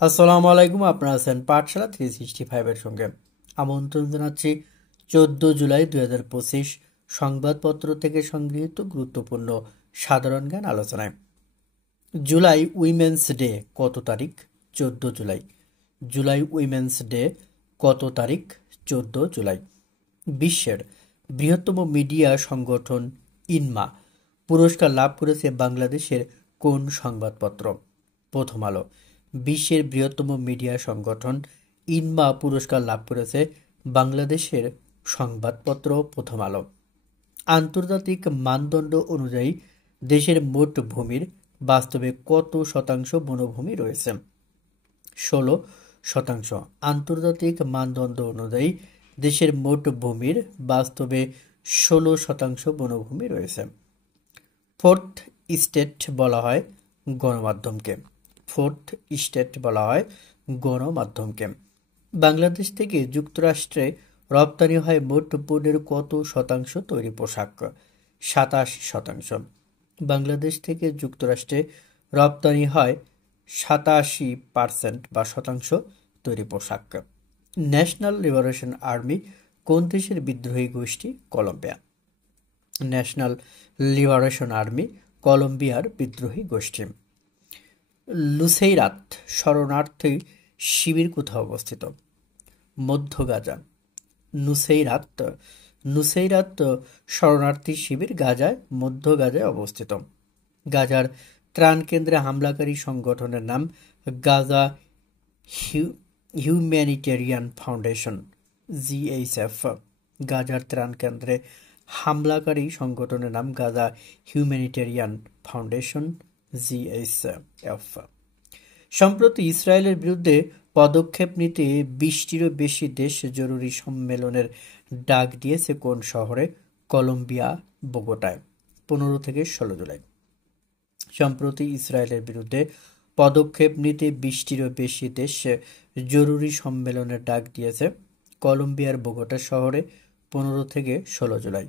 আসসালামু আলাইকুম। আপনারা আছেন পাঠশালা 365 এর সঙ্গে। আমন্ত্রণ জানাচ্ছি 14 জুলাই 2025 সংবাদপত্র থেকে সংগৃহীত গুরুত্বপূর্ণ সাধারণ জ্ঞান আলোচনায়। জুলাই উইমেন্স ডে কত তারিখ? 14 জুলাই। জুলাই উইমেন্স ডে কত তারিখ? 14 জুলাই। বিশ্বের বৃহত্তম মিডিয়া সংগঠন ইনমা পুরস্কার লাভ করেছে বাংলাদেশের কোন সংবাদপত্র? প্রথম আলো। বিশ্বের বৃহত্তম মিডিয়া সংগঠন ইনমা পুরস্কার লাভ করেছে বাংলাদেশের সংবাদপত্র প্রথম আলো। আন্তর্জাতিক মানদণ্ড অনুযায়ী দেশের মোট ভূমির বাস্তবে কত শতাংশ বনভূমি রয়েছে? 16%। আন্তর্জাতিক মানদণ্ড অনুযায়ী দেশের মোট ভূমির বাস্তবে 16% বনভূমি রয়েছে। ফোর্থ স্টেট বলা হয় গণমাধ্যমকে। ফোর্থ স্টেট বলা হয় গণমাধ্যমকে। বাংলাদেশ থেকে যুক্তরাষ্ট্রে রপ্তানি হয় মোট পণ্যের কত শতাংশ তৈরি পোশাক? 87%। বাংলাদেশ থেকে যুক্তরাষ্ট্রে রপ্তানি হয় 87% বা শতাংশ তৈরি পোশাক। ন্যাশনাল লিবারেশন আর্মি কোন দেশের বিদ্রোহী গোষ্ঠী? কলম্বিয়া। ন্যাশনাল লিবারেশন আর্মি কলম্বিয়ার বিদ্রোহী গোষ্ঠী। লুসেইরাত শরণার্থী শিবির কোথায় অবস্থিত? মধ্য গাজা। নুসেইরাত শরণার্থী শিবির গাজায়, মধ্য গাজায় অবস্থিত। গাজার ত্রাণ কেন্দ্রে হামলাকারী সংগঠনের নাম গাজা হিউম্যানিটেরিয়ান ফাউন্ডেশন, জিএইচএফ। গাজার ত্রাণ কেন্দ্রে হামলাকারী সংগঠনের নাম গাজা হিউম্যানিটেরিয়ান ফাউন্ডেশন, জিএইচএফ। সম্প্রতি ইসরায়েলের বিরুদ্ধে পদক্ষেপ নিতে 20টিরও বেশি দেশ জরুরি সম্মেলনের ডাক দিয়েছে কোন শহরে? কলম্বিয়া, বোগোটায়। 15 থেকে 16 জুলাই। সম্প্রতি ইসরায়েলের বিরুদ্ধে পদক্ষেপ নিতে 20টিরও বেশি দেশ জরুরি সম্মেলনের ডাক দিয়েছে কলম্বিয়ার বোগোটা শহরে 15 থেকে 16 July.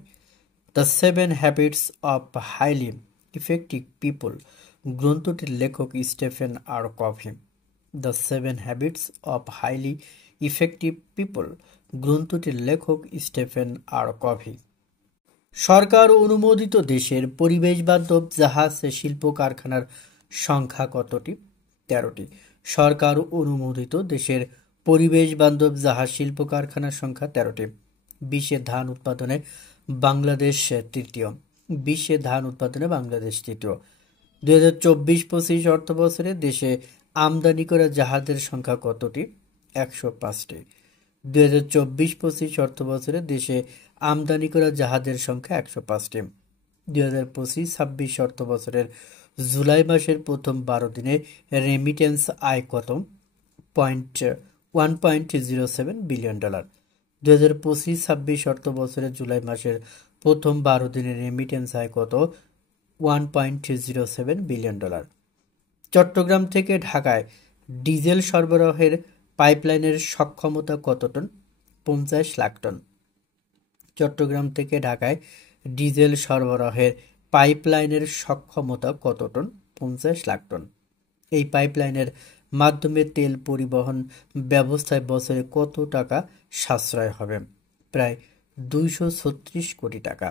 The 7 habits of highly effective people গ্রন্থটির লেখক Stephen R Covey. The 7 habits of highly effective people গ্রন্থটির লেখক স্টিফেন আর কভি। সরকার অনুমোদিত দেশের পরিবেশ বান্ধব জাহাজ শিল্প কারখানার সংখ্যা কতটি? 13টি। সরকার অনুমোদিত দেশের পরিবেশ বান্ধব জাহাজ শিল্প কারখানার সংখ্যা 13টি। বিশ্বে ধান উৎপাদনে বাংলাদেশ তৃতীয়। বিশ্বে ধান উৎপাদনে বাংলাদেশ তৃতীয়। 2024-25 অর্থবছরে দেশে আমদানি করা জাহাজের সংখ্যা কতটি? 105টি। 2024-25 অর্থবছরে দেশে আমদানি করা জাহাজের সংখ্যা 105টি। 2025-26 অর্থবছরের জুলাই মাসের প্রথম 12 দিনে রেমিটেন্স আয় কত? $1.07 বিলিয়ন। 2025-26 অর্থবছরের জুলাই মাসের প্রথম 12 দিনে রেমিটেন্স আয় কত? $1.07 বিলিয়ন। চট্টগ্রাম থেকে ঢাকায় ডিজেল সরবরাহের পাইপলাইনের সক্ষমতা কত টন? 50 লাখ টন। চট্টগ্রাম থেকে ঢাকায় ডিজেল সরবরাহের পাইপলাইনের সক্ষমতা কত টন? 50 লাখ টন। এই পাইপলাইনের মাধ্যমে তেল পরিবহন ব্যবস্থায় বছরে কত টাকা সাশ্রয় হবে? প্রায় 236 কোটি টাকা।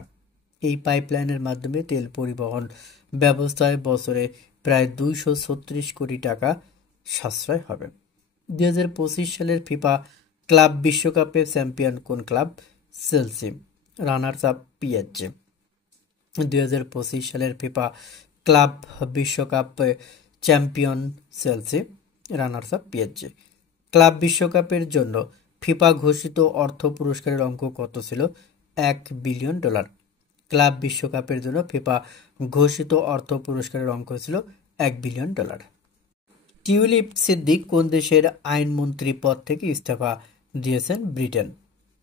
এই পাইপলাইনের মাধ্যমে তেল পরিবহন ব্যবস্থায় বছরে প্রায় 236 কোটি টাকা সাশ্রয় হবে। 2025 সালের ফিফা ক্লাব বিশ্বকাপে চ্যাম্পিয়ন কোন club? Chelsea. Runners up PSG. 2025 সালের ফিফা ক্লাব বিশ্বকাপে champion Chelsea, runners up PSG. Club বিশ্বকাপের জন্য ফিফা ঘোষিত অর্থ পুরস্কারের অঙ্ক কত ছিল? $1 বিলিয়ন। ক্লাব বিশ্বকাপের জন্য ফিফা ঘোষিত অর্থ পুরস্কারের অঙ্ক ছিল $1 বিলিয়ন। টিউলিপ সিদ্দিক কোন দেশের আইনমন্ত্রী পদ থেকে ইস্তফা দিয়েছেন? ব্রিটেন।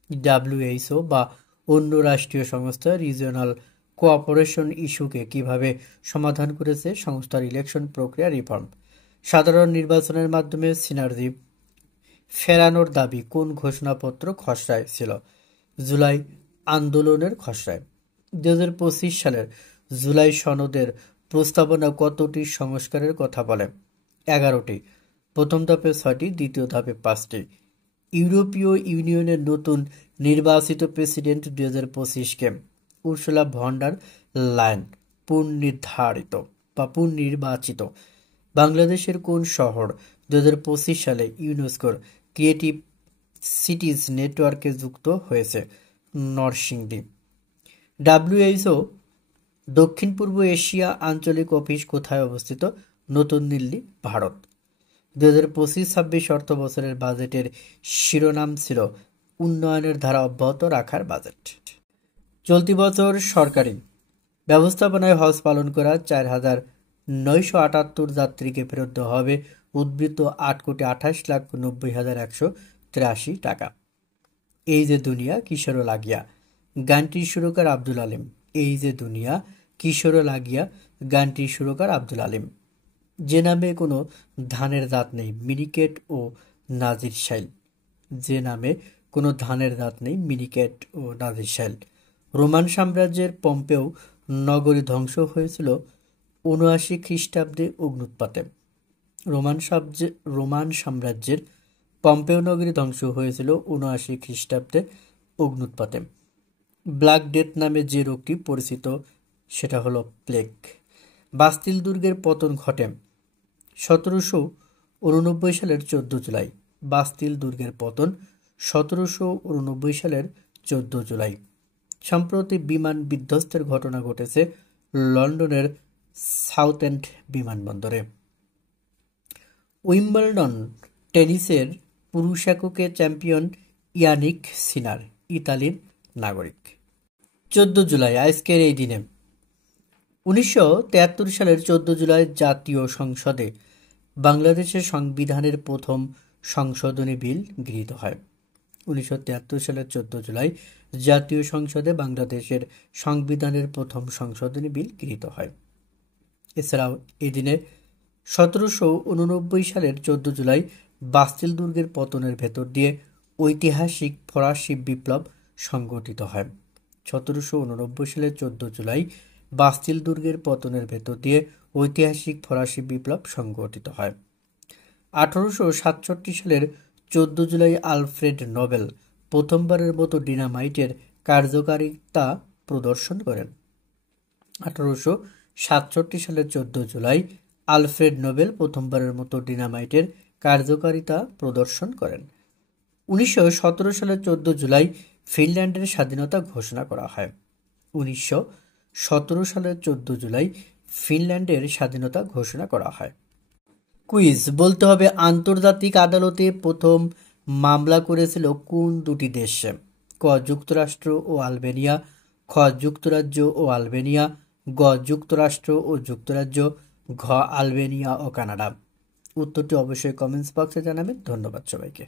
ডাব্লিউএইচও বা অন্য রাষ্ট্রীয় সংস্থা রিজিওনাল কোঅপারেশন ইস্যুকে কিভাবে সমাধান করেছে? সংস্থার ইলেকশন প্রক্রিয়া রিফর্ম। সাধারণ নির্বাচনের মাধ্যমে সিনার্জি ফেরানোর দাবি কোন ঘোষণাপত্র খসড়ায় ছিল? জুলাই আন্দোলনের খসড়ায়। 2025 সালের জুলাই সনদের প্রস্তাবনা কতটি সংস্কারের কথা বলে? 11টি। প্রথম ধাপে 6টি, দ্বিতীয় ধাপে 5টি। ইউরোপীয় ইউনিয়নের নতুন নির্বাচিত প্রেসিডেন্ট 2025-কে উর্সুলা ভন ডার লায়েন পুনর্নির্বাচিত। বাংলাদেশের কোন শহর 2025 সালে ইউনেস্কোর ক্রিয়েটিভ সিটিজ নেটওয়ার্কে যুক্ত হয়েছে? নরসিংদী। WHO দক্ষিণ পূর্ব এশিয়া আঞ্চলিক অফিস কোথায় অবস্থিত? নতুন দিল্লি, ভারত। 2025-26 অর্থ বছরের বাজেটের শিরোনাম ছিল উন্নয়নের ধারা অব্যাহত রাখার বাজেট। চলতি বছর সরকারি ব্যবস্থাপনায় হজ পালন করা 4,978 যাত্রীকে ফেরত দেওয়া হবে উদ্বৃত্ত 8,28,90,183 টাকা। এই যে দুনিয়া কিশোর লাগিয়া গানটির সুরকার আব্দুল আলিম। এই যে দুনিয়া কিশোর লাগিয়া গানটির সুরকার আব্দুল আলিম। যে নামে কোনো ধানের জাত নেই, মিনিকেট ও নাজির শাইল। যে নামে কোনো ধানের জাত নেই, মিনিকেট ও নাজির শাইল। রোমান সাম্রাজ্যের পম্পেও নগরী ধ্বংস হয়েছিল 79 খ্রিস্টাব্দে অগ্নুৎপাতে। রোমান সাম্রাজ্যের পম্পেও নগরী ধ্বংস হয়েছিল 79 খ্রিস্টাব্দে অগ্নুৎপাতে। ব্ল্যাক ডেথ নামে যে রোগটি পরিচিত সেটা হলো প্লেগ। বাস্তিল দুর্গের পতন ঘটে 1789 সালের 14 জুলাই। বাস্তিল দুর্গের পতন 1789 সালের 14 জুলাই। সম্প্রতি বিমান বিধ্বস্তের ঘটনা ঘটেছে লন্ডনের সাউথএন্ড বিমানবন্দরে। উইম্বলডন টেনিসের পুরুষ এককে চ্যাম্পিয়ন ইয়ানিক সিনার, ইতালির নাগরিক। 14 জুলাই আজকের এই দিনে 1973 সালের 14 জুলাই জাতীয় সংসদে বাংলাদেশের সংবিধানের প্রথম সংশোধনী বিল গৃহীত হয়। 1973 সালের 14 জুলাই জাতীয় সংসদে বাংলাদেশের সংবিধানের প্রথম সংশোধনী বিল গৃহীত হয়। এছাড়াও এই দিনে 1789 সালের 14 জুলাই বাস্তিল দুর্গের পতনের ভেতর দিয়ে ঐতিহাসিক ফরাসি বিপ্লব সংগঠিত হয়। 1789 সালের 14 জুলাই বাস্তিল দুর্গের পতনের ভেতর দিয়ে ঐতিহাসিক ফরাসি বিপ্লব সংগঠিত হয়। 1867 সালের 14 জুলাই আলফ্রেড নোবেল প্রথমবারের মতো ডিনামাইটের কার্যকারিতা প্রদর্শন করেন। 1867 সালের 14 জুলাই আলফ্রেড নোবেল প্রথমবারের মতো ডিনামাইটের কার্যকারিতা প্রদর্শন করেন। 1917 সালের 14 জুলাই ফিনল্যান্ডের স্বাধীনতা ঘোষণা করা হয়। 1917 সালের 14 জুলাই ফিনল্যান্ডের স্বাধীনতা ঘোষণা করা হয়। কুইজ বলতে হবে, আন্তর্জাতিক আদালতে প্রথম মামলা করেছিল কোন দুটি দেশ? ক যুক্তরাষ্ট্র ও আলবেনিয়া, খ যুক্তরাজ্য ও আলবেনিয়া, গ যুক্তরাষ্ট্র ও যুক্তরাজ্য, ঘ আলবেনিয়া ও কানাডা। উত্তরটি অবশ্যই কমেন্টস বক্সে জানাবেন। ধন্যবাদ সবাইকে।